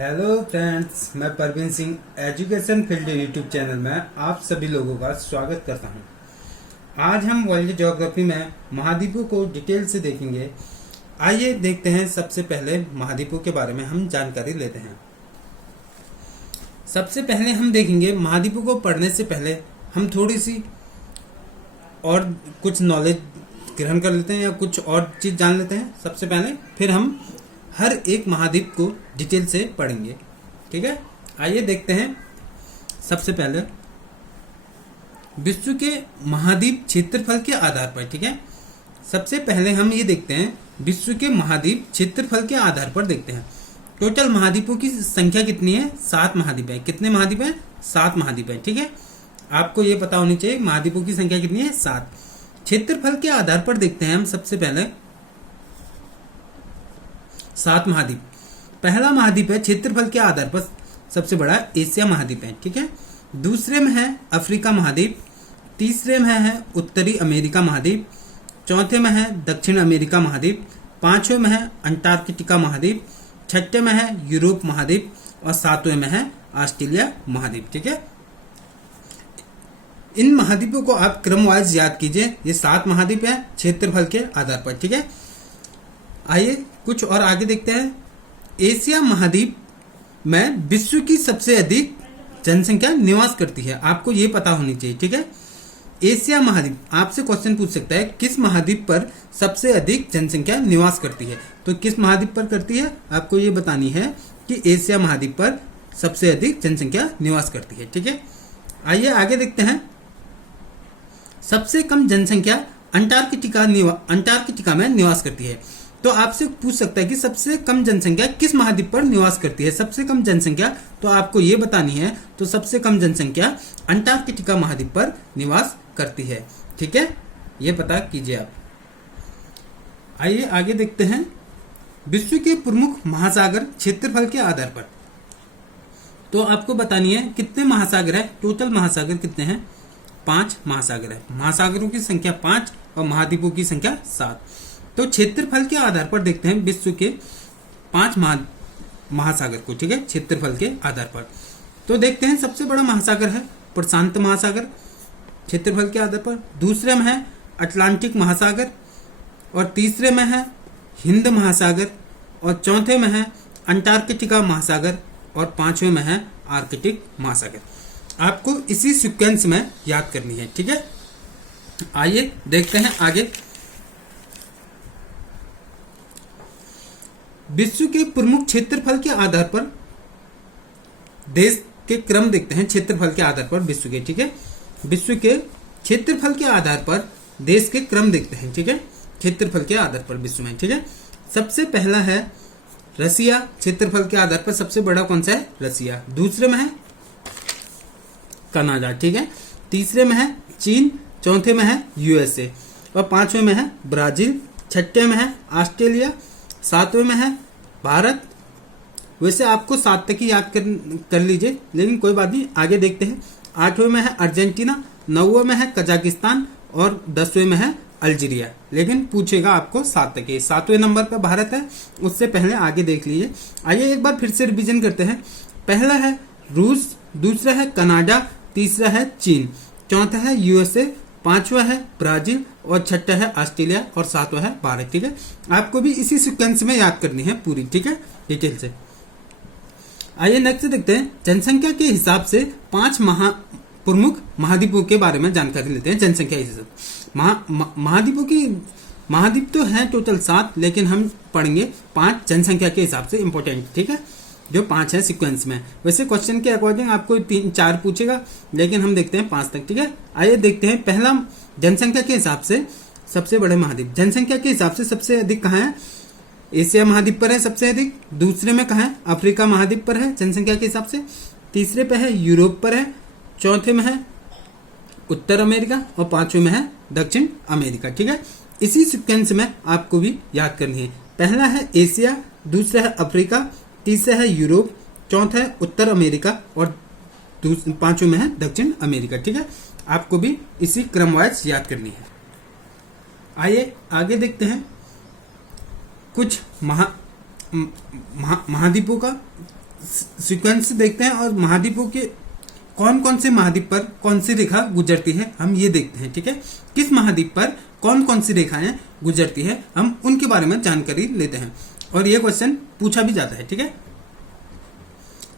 Hello friends, मैं Parveen Singh education field YouTube channel में आप सभी लोगों का स्वागत करता हूं। आज हम वर्ल्ड ज्योग्राफी में महाद्वीपों को डिटेल से देखेंगे। आइए देखते हैं। सबसे पहले महाद्वीपों के बारे में हम जानकारी लेते हैं। सबसे पहले हम देखेंगे महाद्वीपों को पढ़ने से पहले हम थोड़ी सी और कुछ नॉलेज ग्रहण कर लेते हैं या कुछ और चीज़ जान लेते हैं सबसे पहले, फिर हम हर एक महाद्वीप को डिटेल से पढ़ेंगे। ठीक है, आइए देखते हैं। सबसे पहले विश्व के महाद्वीप क्षेत्रफल के आधार पर, ठीक है, सबसे पहले हम ये देखते हैं विश्व के महाद्वीप क्षेत्रफल के आधार पर देखते हैं। टोटल महाद्वीपों की संख्या कितनी है? 7 महाद्वीप है। कितने महाद्वीप है? 7 महाद्वीप है। ठीक है, आपको ये पता होनी चाहिए महाद्वीपों की संख्या कितनी है? 7। क्षेत्रफल के आधार पर देखते हैं हम सबसे पहले 7 महाद्वीप। पहला महाद्वीप है क्षेत्रफल के आधार पर सबसे बड़ा एशिया महाद्वीप है। ठीक है, दूसरे में है अफ्रीका महाद्वीप, तीसरे में है उत्तरी अमेरिका महाद्वीप, चौथे में है दक्षिण अमेरिका महाद्वीप, पांचवें में है अंटार्कटिका महाद्वीप, छठे में है यूरोप महाद्वीप और सातवें में है ऑस्ट्रेलिया महाद्वीप। ठीक है, इन महाद्वीपों को आप क्रमवाइज याद कीजिए। ये 7 महाद्वीप है क्षेत्रफल के आधार पर। ठीक है, आइए कुछ और आगे देखते हैं। एशिया महाद्वीप में विश्व की सबसे अधिक जनसंख्या निवास करती है। आपको ये पता होनी चाहिए। ठीक है, एशिया महाद्वीप, आपसे क्वेश्चन पूछ सकता है किस महाद्वीप पर सबसे अधिक जनसंख्या निवास करती है। तो किस महाद्वीप पर करती है आपको ये बतानी है कि एशिया महाद्वीप पर सबसे अधिक जनसंख्या निवास करती है। ठीक है, आइए आगे देखते हैं। सबसे कम जनसंख्या अंटार्कटिका में निवास करती है। तो आपसे पूछ सकता है कि सबसे कम जनसंख्या किस महाद्वीप पर निवास करती है। सबसे कम जनसंख्या तो आपको ये बतानी है। तो सबसे कम जनसंख्या अंटार्कटिका महाद्वीप पर निवास करती है। ठीक है, ये पता कीजिए आप। आइए आगे देखते हैं। विश्व के प्रमुख महासागर क्षेत्रफल के आधार पर तो आपको बतानी है कितने महासागर है। टोटल महासागर कितने हैं? 5 महासागर है। महासागरों की संख्या 5 और महाद्वीपों की संख्या 7। तो क्षेत्रफल के आधार पर देखते हैं विश्व के 5 महासागर को। ठीक है, क्षेत्रफल के आधार पर तो देखते हैं। सबसे बड़ा महासागर है प्रशांत महासागर क्षेत्रफल के आधार पर, दूसरे में है अटलांटिक महासागर और तीसरे में है हिंद महासागर और चौथे में है अंटार्कटिका महासागर और पांचवें में है आर्कटिक महासागर। आपको इसी सीक्वेंस में याद करनी है। ठीक है, आइए देखते हैं आगे। विश्व के प्रमुख क्षेत्रफल के आधार पर देश के क्रम देखते हैं। क्षेत्रफल के आधार पर विश्व के, ठीक है, विश्व के क्षेत्रफल के आधार पर देश के क्रम देखते हैं। ठीक है, क्षेत्रफल के आधार पर विश्व में। ठीक है, सबसे पहला है रसिया। क्षेत्रफल के आधार पर सबसे बड़ा कौन सा है? रसिया। दूसरे में है कनाडा। ठीक है, तीसरे में है चीन, चौथे में है यूएसए और पांचवें में है ब्राजील, छठे में है ऑस्ट्रेलिया, सातवें में है भारत। वैसे आपको 7 तक ही याद कर लीजिए, लेकिन कोई बात नहीं, आगे देखते हैं। 8वें में है अर्जेंटीना, 9वें में है कजाकिस्तान और 10वें में है अल्जीरिया। लेकिन पूछेगा आपको 7 तक ही। 7वें नंबर पर भारत है, उससे पहले आगे देख लीजिए। आइए एक बार फिर से रिवीजन करते हैं। पहला है रूस, दूसरा है कनाडा, तीसरा है चीन, चौथा है यूएसए, पांचवा है ब्राजील और छठा है ऑस्ट्रेलिया और सातवां है भारत। ठीक है, आपको भी इसी सीक्वेंस में याद करनी है पूरी। ठीक है, डिटेल से। आइए नेक्स्ट देखते हैं। जनसंख्या के हिसाब से 5 प्रमुख महाद्वीपों के बारे में जानकारी लेते हैं। जनसंख्या के हिसाब से महाद्वीप तो हैं टोटल 7, लेकिन हम पढ़ेंगे 5 जनसंख्या के हिसाब से इंपॉर्टेंट। ठीक है, जो 5 है सीक्वेंस में। वैसे क्वेश्चन के अकॉर्डिंग आपको 3-4 पूछेगा, लेकिन हम देखते हैं 5 तक। ठीक है, आइए देखते हैं। पहला जनसंख्या के हिसाब से सबसे बड़े महाद्वीप। जनसंख्या के हिसाब से सबसे अधिक कहाँ है? एशिया महाद्वीप पर है सबसे अधिक। दूसरे में कहाँ है? अफ्रीका महाद्वीप पर है जनसंख्या के हिसाब से। तीसरे पे है यूरोप पर है, चौथे में है उत्तर अमेरिका और पांचवें में है दक्षिण अमेरिका। ठीक है, इसी सीक्वेंस में आपको भी याद करनी है। पहला है एशिया, दूसरा है अफ्रीका, तीसरा है यूरोप, चौथा है उत्तर अमेरिका और पांचवें में है दक्षिण अमेरिका। ठीक है, आपको भी इसी क्रमवाइज याद करनी है। आइए आगे देखते हैं कुछ महाद्वीपों का सीक्वेंस देखते हैं और महाद्वीपों के कौन कौन से महाद्वीप पर कौन सी रेखा गुजरती है हम ये देखते हैं। ठीक है, किस महाद्वीप पर कौन कौन सी रेखाएं गुजरती है हम उनके बारे में जानकारी लेते हैं और ये क्वेश्चन पूछा भी जाता है। ठीक है,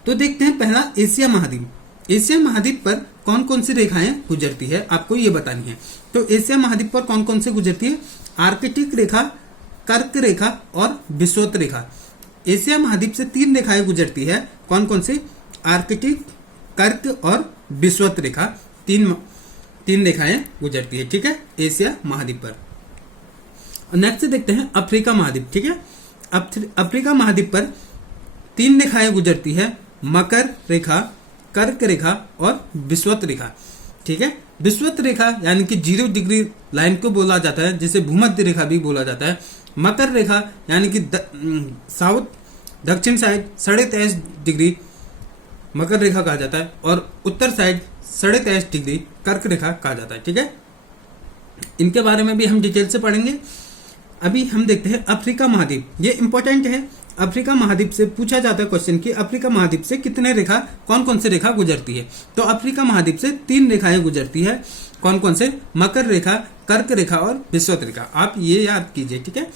तो देखते हैं पहला एशिया महाद्वीप। एशिया महाद्वीप पर कौन कौन सी रेखाएं गुजरती है आपको ये बतानी है। तो एशिया महाद्वीप पर कौन कौन से गुजरती है? आर्कटिक रेखा, कर्क रेखा और विषुवत रेखा। एशिया महाद्वीप से 3 रेखाएं गुजरती है। कौन कौन सी? आर्कटिक, कर्क और विषुवत रेखा, तीन रेखाएं गुजरती है। ठीक है, एशिया महाद्वीप पर। नेक्स्ट देखते हैं अफ्रीका महाद्वीप। ठीक है, अफ्रीका महाद्वीप पर 3 रेखाएं गुजरती है, मकर रेखा, कर्क रेखा और विषुवत रेखा। ठीक है, विषुवत रेखा यानी कि 0 डिग्री लाइन को बोला जाता है, जिसे भूमध्य रेखा भी बोला जाता है। मकर रेखा यानी कि साउथ दक्षिण साइड 23.5 डिग्री मकर रेखा कहा जाता है और उत्तर साइड 23.5 डिग्री कर्क रेखा कहा जाता है। ठीक है, इनके बारे में भी हम डिटेल से पढ़ेंगे। अभी हम देखते हैं अफ्रीका महाद्वीप। ये इंपॉर्टेंट है। अफ्रीका महाद्वीप से पूछा जाता है क्वेश्चन कि अफ्रीका महाद्वीप से कितने रेखा कौन कौन से रेखा गुजरती है। तो अफ्रीका महाद्वीप से 3 रेखाएं गुजरती है। कौन कौन से? मकर रेखा, कर्क रेखा और विषुवत रेखा। आप ये याद कीजिए। ठीक है,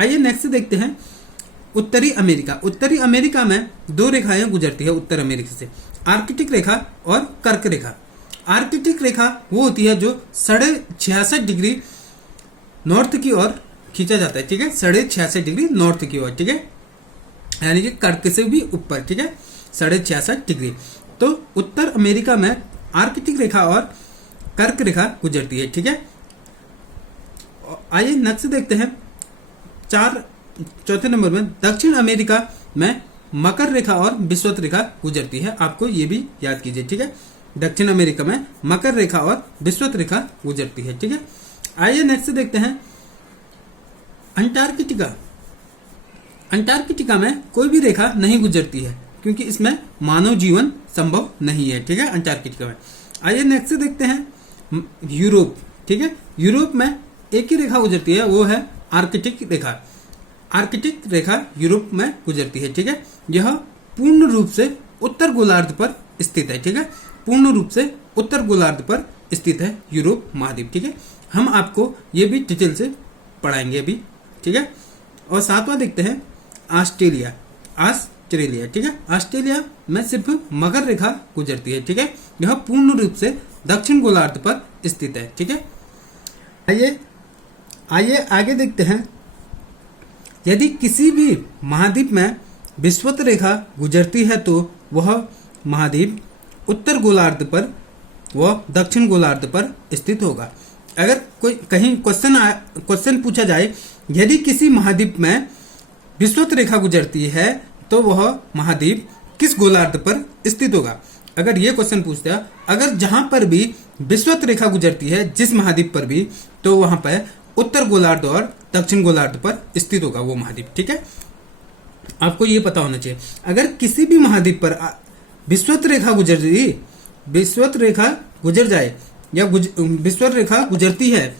आइए नेक्स्ट देखते हैं उत्तरी अमेरिका। उत्तरी अमेरिका में 2 रेखाएं गुजरती है उत्तर अमेरिका से, आर्कटिक रेखा और कर्क रेखा। आर्कटिक रेखा वो होती है जो 66.5 डिग्री नॉर्थ की ओर खींचा जाता है। ठीक है, 66.5 डिग्री नॉर्थ की ओर। ठीक है, यानी कि कर्क से भी ऊपर। ठीक है, 66.5 डिग्री। तो उत्तर अमेरिका में आर्कटिक रेखा और कर्क रेखा गुजरती है। ठीक है, आइए नेक्स्ट देखते हैं चौथे नंबर में दक्षिण अमेरिका में मकर रेखा और विषुवत रेखा गुजरती है। आपको ये भी याद कीजिए। ठीक है, दक्षिण अमेरिका में मकर रेखा और विषुवत रेखा गुजरती है। ठीक है, आइए नेक्स्ट देखते हैं अंटार्कटिका। अंटार्कटिका में कोई भी रेखा नहीं गुजरती है क्योंकि इसमें मानव जीवन संभव नहीं है। ठीक है, अंटार्कटिका में। आइए नेक्स्ट देखते हैं यूरोप। ठीक है, यूरोप में एक ही रेखा गुजरती है, वो है आर्कटिक रेखा। आर्कटिक रेखा यूरोप में गुजरती है। ठीक है, यह पूर्ण रूप से उत्तर गोलार्ध पर स्थित है। ठीक है, पूर्ण रूप से उत्तर गोलार्ध पर स्थित है यूरोप महाद्वीप। ठीक है, हम आपको ये भी डिटेल से पढ़ाएंगे अभी। ठीक है, और 7वां देखते हैं ऑस्ट्रेलिया। ठीक है, ऑस्ट्रेलिया में सिर्फ मकर रेखा गुजरती है। ठीक है, यह पूर्ण रूप से दक्षिण गोलार्ध पर स्थित है। ठीक है, आइए आगे देखते हैं यदि किसी भी महाद्वीप में विषुवत रेखा गुजरती है तो वह महाद्वीप उत्तर गोलार्ध पर व दक्षिण गोलार्ध पर स्थित होगा। अगर कोई कहीं क्वेश्चन पूछा जाए यदि किसी महाद्वीप में विषुवत रेखा गुजरती है तो वह महाद्वीप किस गोलार्ध पर स्थित होगा। अगर ये क्वेश्चन पूछते हैं, अगर जहां पर भी विषुवत रेखा गुजरती है जिस महाद्वीप पर भी, तो वहां पर उत्तर गोलार्ध और दक्षिण गोलार्ध पर स्थित होगा वो महाद्वीप। ठीक है, आपको ये पता होना चाहिए। अगर किसी भी महाद्वीप पर विषुवत रेखा गुजर जाए या विषुवत रेखा गुजरती है,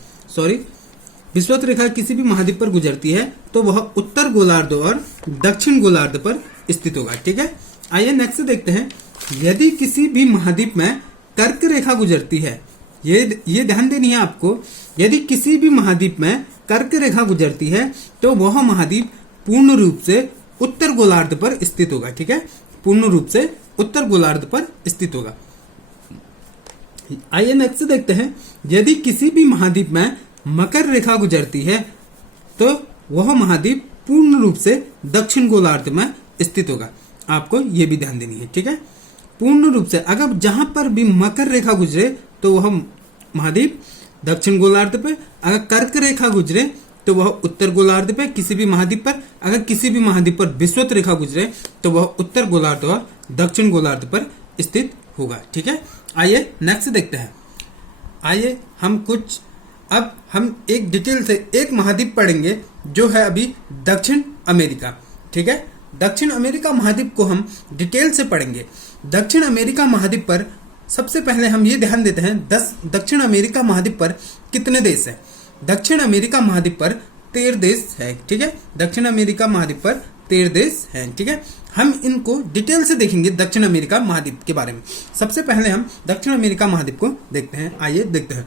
विषुवत रेखा किसी भी महाद्वीप पर गुजरती है तो वह उत्तर गोलार्ध और दक्षिण गोलार्ध पर स्थित होगा। ठीक है, आइए नेक्स्ट देखते हैं यदि किसी भी महाद्वीप में कर्क रेखा गुजरती है, ये ध्यान देनी है आपको। यदि किसी भी महाद्वीप में कर्क रेखा गुजरती है तो वह महाद्वीप पूर्ण रूप से उत्तर गोलार्ध पर स्थित होगा। ठीक है, पूर्ण रूप से उत्तर गोलार्ध पर स्थित होगा। आइए नेक्स्ट देखते हैं यदि किसी भी महाद्वीप में मकर रेखा गुजरती है तो वह महाद्वीप पूर्ण रूप से दक्षिण गोलार्ध में स्थित होगा। आपको यह भी ध्यान देनी है। ठीक है, पूर्ण रूप से अगर जहां पर भी मकर रेखा गुजरे तो वह महाद्वीप दक्षिण गोलार्ध पे, अगर कर्क रेखा गुजरे तो वह उत्तर गोलार्ध पे किसी भी महाद्वीप पर, अगर किसी भी महाद्वीप पर विषुवत रेखा गुजरे तो वह उत्तर गोलार्ध और दक्षिण गोलार्ध पर स्थित होगा। ठीक है, आइए नेक्स्ट देखते हैं। आइए हम एक डिटेल से एक महाद्वीप पढ़ेंगे जो है अभी दक्षिण अमेरिका। ठीक है, दक्षिण अमेरिका महाद्वीप को हम डिटेल से पढ़ेंगे। दक्षिण अमेरिका महाद्वीप पर सबसे पहले हम ये ध्यान देते हैं दक्षिण अमेरिका महाद्वीप पर कितने देश है। दक्षिण अमेरिका महाद्वीप पर 13 देश है। ठीक है, दक्षिण अमेरिका महाद्वीप पर 13 देश हैं। ठीक है, हम इनको डिटेल से देखेंगे दक्षिण अमेरिका महाद्वीप के बारे में। सबसे पहले हम दक्षिण अमेरिका महाद्वीप को देखते हैं। आइए देखते हैं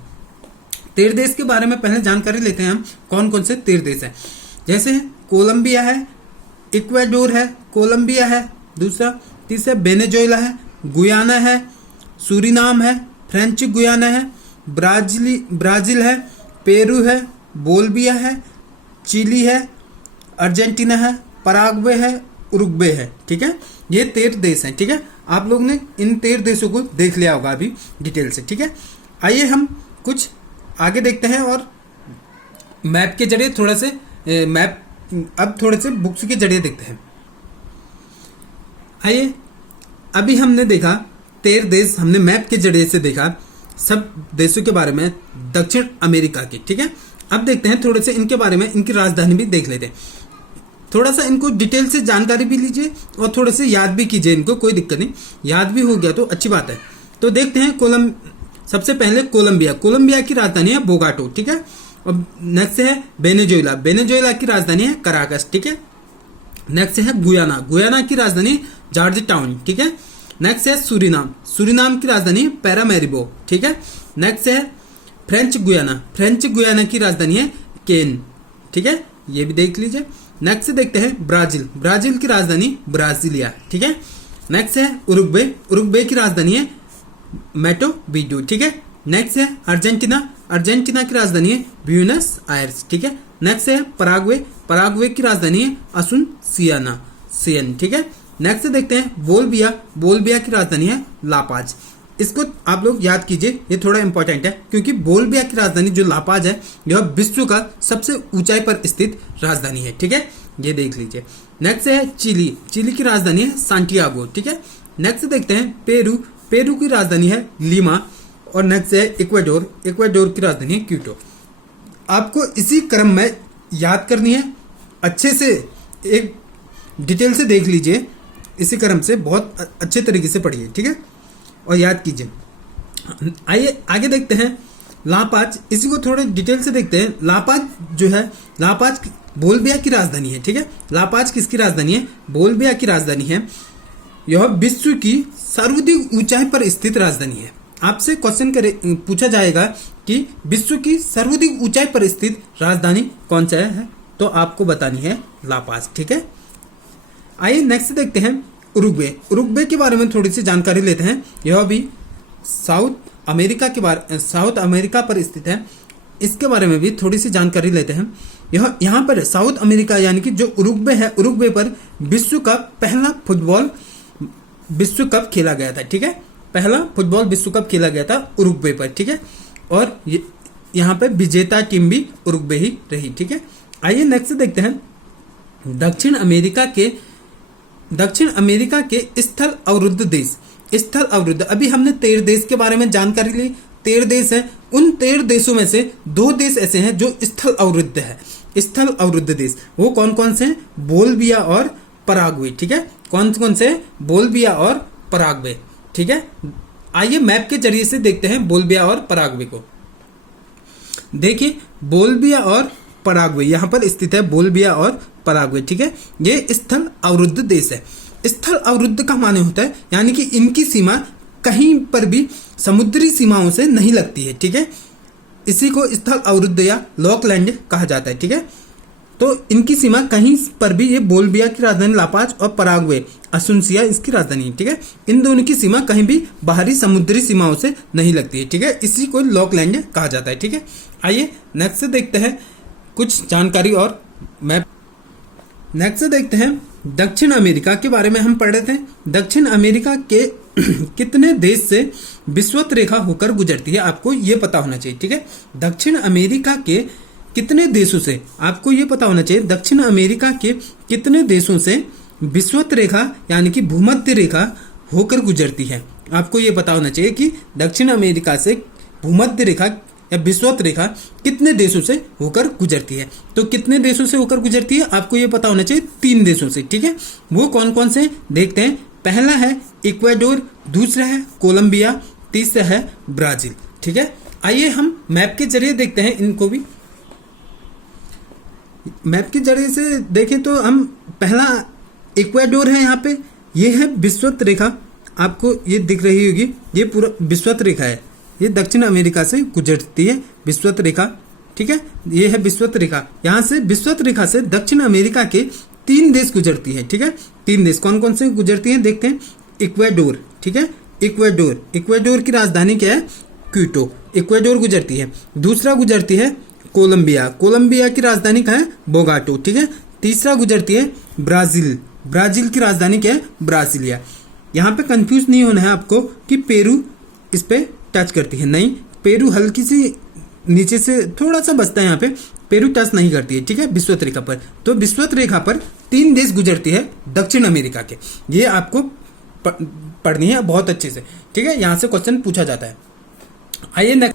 13 देश के बारे में पहले जानकारी लेते हैं हम कौन कौन से 13 देश हैं। जैसे कोलंबिया है, इक्वाडोर है, कोलंबिया है, दूसरा तीसरा वेनेजुएला है, गुयाना है, सूरीनाम है, फ्रेंच गुयाना है, ब्राजील है, पेरू है, बोलिविया है, चिली है, अर्जेंटीना है, पराग्वे है, उरुग्वे है। ठीक है, ये 13 देश हैं। ठीक है, आप लोग ने इन 13 देशों को देख लिया होगा अभी डिटेल से। ठीक है, आइए हम कुछ आगे देखते हैं और मैप के जरिए थोड़ा से अब थोड़े से बुक्स के जरिए देखते हैं। आइए, अभी हमने देखा 13 देश, हमने मैप के जरिए से देखा सब देशों के बारे में दक्षिण अमेरिका के। ठीक है, अब देखते हैं थोड़े से इनके बारे में, इनकी राजधानी भी देख लेते हैं। थोड़ा सा इनको डिटेल से जानकारी भी लीजिए और थोड़े से याद भी कीजिए इनको, कोई दिक्कत नहीं, याद भी हो गया तो अच्छी बात है। तो देखते हैं सबसे पहले कोलंबिया की राजधानी है बोगाटो। ठीक है, और नेक्स्ट है वेनेजुएला की राजधानी है कराकस। ठीक है, नेक्स्ट है गुयाना की राजधानी जॉर्ज टाउन। ठीक है, नेक्स्ट है सूरीनाम की राजधानी पैरामेरिबो। ठीक है, नेक्स्ट है फ्रेंच गुयाना की राजधानी है केन। ठीक है, ये भी देख लीजिए। नेक्स्ट देखते हैं ब्राजील की राजधानी ब्राजीलिया। ठीक है, नेक्स्ट है उरुग्वे की राजधानी है मेटोवीडो। ठीक है, नेक्स्ट है अर्जेंटीना की राजधानी है ब्यूनस आयर्स। ठीक है, नेक्स्ट है पराग्वे की राजधानी है असुनसियन। ठीक है, नेक्स्ट देखते हैं बोलिविया की राजधानी है लापाज। इसको आप लोग याद कीजिए, ये थोड़ा इंपॉर्टेंट है क्योंकि बोलिविया की राजधानी जो लापाज है यह विश्व का सबसे ऊंचाई पर स्थित राजधानी है। ठीक है, ये देख लीजिए। नेक्स्ट है चिली की राजधानी है सांटियागो। ठीक है, नेक्स्ट देखते हैं पेरू की राजधानी है लीमा। और नेक्स्ट है इक्वाडोर की राजधानी है क्यूटो। आपको इसी क्रम में याद करनी है, अच्छे से एक डिटेल से देख लीजिए, इसी क्रम से बहुत अच्छे तरीके से पढ़िए। ठीक है, और याद कीजिए। आइए आगे देखते हैं लापाज, इसी को थोड़े डिटेल से देखते हैं। लापाज बोलिविया की राजधानी है। ठीक है, लापाज किसकी राजधानी है? बोलिविया की राजधानी है। यह विश्व की सर्वाधिक ऊंचाई पर स्थित राजधानी है। आपसे क्वेश्चन पूछा जाएगा कि विश्व की सर्वाधिक ऊंचाई पर स्थित राजधानी कौन सा है, तो आपको बतानी है लापाज। ठीक है, आइए नेक्स्ट देखते हैं उरुग्वे के बारे में थोड़ी सी जानकारी लेते हैं। यह भी साउथ अमेरिका पर स्थित है। इसके बारे में भी थोड़ी सी जानकारी लेते हैं। यहाँ पर साउथ अमेरिका यानी कि जो उरुग्वे है, उरुग्वे पर विश्व का पहला फुटबॉल विश्व कप खेला गया था। ठीक है, पहला फुटबॉल विश्व कप खेला गया था उरुग्वे पर। ठीक है, और यहाँ पर विजेता टीम भी उरुग्वे ही रही। ठीक है, आइए नेक्स्ट देखते हैं दक्षिण अमेरिका के स्थल अवरुद्ध देश। अभी हमने 13 देश के बारे में जानकारी ली। 13 देश हैं, उन 13 देशों में से 2 देश ऐसे हैं जो स्थल अवरुद्ध देश। वो कौन कौन से हैं? बोलिविया और पराग्वे। ठीक है, कौन कौन से? बोलिविया और पराग्वे। ठीक है, आइए मैप के जरिए से देखते हैं बोलिविया और पराग्वे को। देखिए बोलिविया और पराग्वे यहाँ पर स्थित है, बोलिविया और पराग्वे। ठीक है, ये स्थल अवरुद्ध देश है। स्थल अवरुद्ध का माने होता है यानी कि इनकी सीमा कहीं पर भी समुद्री सीमाओं से नहीं लगती है। ठीक है, इसी को स्थल अवरुद्ध या लॉकलैंड कहा जाता है। ठीक है, तो इनकी सीमा कहीं पर भी, ये बोलिविया की राजधानी लापाज और पराग्वे असुनसिया इसकी राजधानी है। ठीक है, इन दोनों की सीमा कहीं भी बाहरी समुद्री सीमाओं से नहीं लगती है। ठीक है, इसी को लॉकलैंड कहा जाता है। ठीक है, आइए नेक्स्ट देखते हैं कुछ जानकारी और मैप। नेक्स्ट देखते हैं दक्षिण अमेरिका के बारे में हम पढ़ रहे थे। दक्षिण अमेरिका के कितने देश से विषुवत रेखा होकर गुजरती है, आपको ये पता होना चाहिए। ठीक है, दक्षिण अमेरिका के कितने देशों से, आपको ये पता होना चाहिए दक्षिण अमेरिका के कितने देशों से विषुवत रेखा यानी कि भूमध्य रेखा होकर गुजरती है। आपको ये पता होना चाहिए कि दक्षिण अमेरिका से भूमध्य रेखा या विषुवत रेखा कितने देशों से होकर गुजरती है। तो कितने देशों से होकर गुजरती है आपको ये पता होना चाहिए, 3 देशों से। ठीक है, वो कौन कौन से देखते हैं। पहला है इक्वाडोर, दूसरा है कोलंबिया, तीसरा है ब्राजील। ठीक है, आइए हम मैप के जरिए देखते हैं इनको भी। मैप के जरिए से देखें तो हम पहला इक्वाडोर है, यहाँ पे ये है विषुवत रेखा, आपको ये दिख रही होगी, ये पूरा विषुवत रेखा है, ये दक्षिण अमेरिका से गुजरती है विषुवत रेखा, ठीक है। ये है विषुवत रेखा, यहाँ से विषुवत रेखा से दक्षिण अमेरिका के 3 देश गुजरती है, ठीक है। 3 देश कौन कौन से गुजरती हैं देखते हैं। इक्वाडोर, ठीक है, इक्वाडोर की राजधानी क्या है, क्विटो, इक्वाडोर गुजरती है। दूसरा गुजरती है कोलंबिया की राजधानी क्या है, बोगाटो, ठीक है। तीसरा गुजरती है ब्राजील की राजधानी क्या है, ब्रासिलिया। यहाँ पे कंफ्यूज नहीं होना है आपको कि पेरू इस पे टच करती है, नहीं, पेरू हल्की सी नीचे से थोड़ा सा बचता है, यहाँ पे पेरू टच नहीं करती है, ठीक है, विषुवत रेखा पर। तो विषुवत रेखा पर 3 देश गुजरती है दक्षिण अमेरिका के, ये आपको पढ़नी है बहुत अच्छे से, ठीक है, यहाँ से क्वेश्चन पूछा जाता है। आइए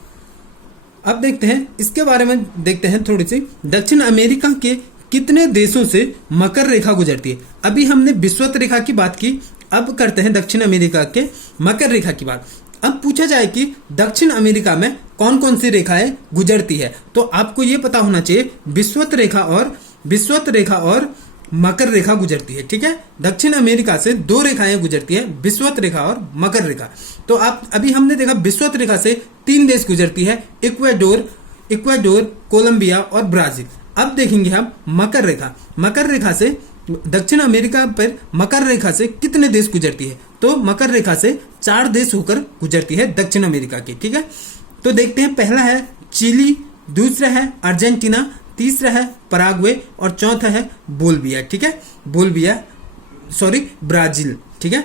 अब देखते हैं इसके बारे में, देखते हैं थोड़ी सी, दक्षिण अमेरिका के कितने देशों से मकर रेखा गुजरती है। अभी हमने विषुवत रेखा की बात की, अब करते हैं दक्षिण अमेरिका के मकर रेखा की बात। अब पूछा जाए कि दक्षिण अमेरिका में कौन कौन सी रेखाएं गुजरती है, तो आपको ये पता होना चाहिए विषुवत रेखा और मकर रेखा गुजरती है, ठीक है। दक्षिण अमेरिका से 2 रेखाएं गुजरती है, विषुवत रेखा और मकर रेखा। तो आप अभी हमने देखा विषुवत रेखा से 3 देश गुजरती है, इक्वाडोर, कोलंबिया और ब्राजील। अब देखेंगे हम मकर रेखा से दक्षिण अमेरिका पर मकर रेखा से कितने देश गुजरती है, तो मकर रेखा से 4 देश होकर गुजरती है दक्षिण अमेरिका के, ठीक है। तो देखते हैं, पहला है चिली, दूसरा है अर्जेंटीना, तीसरा है पराग्वे और चौथा है बोलिविया, ठीक है, ब्राजील, ठीक है,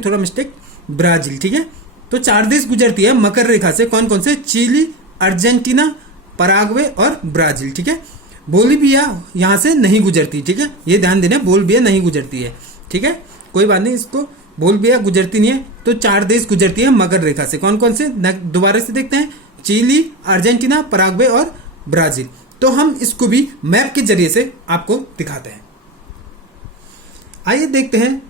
थोड़ा मिस्टेक, ब्राजील, ठीक है। तो 4 देश गुजरती है मकर रेखा से, कौन कौन से, चिली, अर्जेंटीना, पराग्वे और ब्राजील, ठीक है। बोलिविया यहाँ से नहीं गुजरती, ठीक है, ये ध्यान देना, बोलिविया नहीं गुजरती है, ठीक है, कोई बात नहीं, इसको बोलिविया गुजरती नहीं है। तो 4 देश गुजरती है मकर रेखा से, कौन कौन से, दोबारा से देखते हैं, चिली, अर्जेंटीना, पराग्वे और ब्राजील। तो हम इसको भी मैप के जरिए से आपको दिखाते हैं। आइए देखते हैं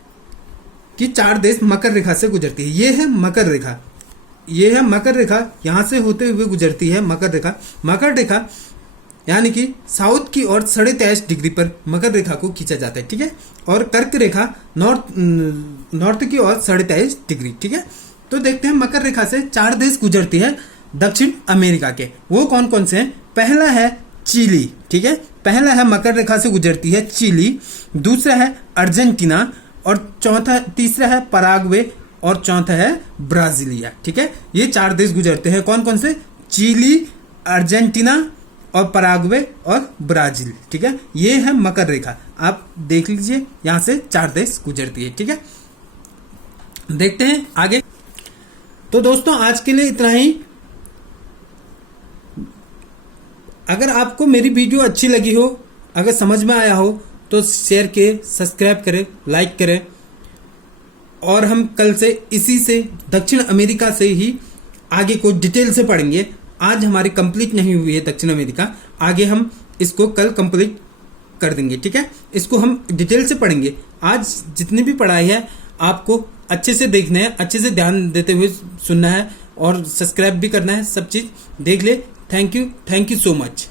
कि 4 देश मकर रेखा से गुजरती है। ये है मकर रेखा, यहां से होते हुए गुजरती है मकर रेखा यानी कि साउथ की ओर 23.5 डिग्री पर मकर रेखा को खींचा जाता है, ठीक है, और कर्क रेखा नॉर्थ की ओर 23.5 डिग्री, ठीक है। तो देखते हैं मकर रेखा से 4 देश गुजरती है दक्षिण अमेरिका के, वो कौन कौन से हैं। पहला है चिली, ठीक है, मकर रेखा से गुजरती है चिली, दूसरा है अर्जेंटीना और तीसरा है पराग्वे और चौथा है ब्राजीलिया, ठीक है। ये 4 देश गुजरते हैं, कौन कौन से, चिली, अर्जेंटीना और पराग्वे और ब्राजील, ठीक है। ये है मकर रेखा, आप देख लीजिए, यहां से 4 देश गुजरती है, ठीक है। देखते हैं आगे। तो दोस्तों आज के लिए इतना ही। अगर आपको मेरी वीडियो अच्छी लगी हो, अगर समझ में आया हो, तो शेयर करें, सब्सक्राइब करें, लाइक करें, और हम कल से इसी से दक्षिण अमेरिका से ही आगे को डिटेल से पढ़ेंगे। आज हमारी कंप्लीट नहीं हुई है दक्षिण अमेरिका, आगे हम इसको कल कंप्लीट कर देंगे, ठीक है। इसको हम डिटेल से पढ़ेंगे। आज जितनी भी पढ़ाई है आपको अच्छे से देखना है, अच्छे से ध्यान देते हुए सुनना है और सब्सक्राइब भी करना है, सब चीज़ देख ले। Thank you so much.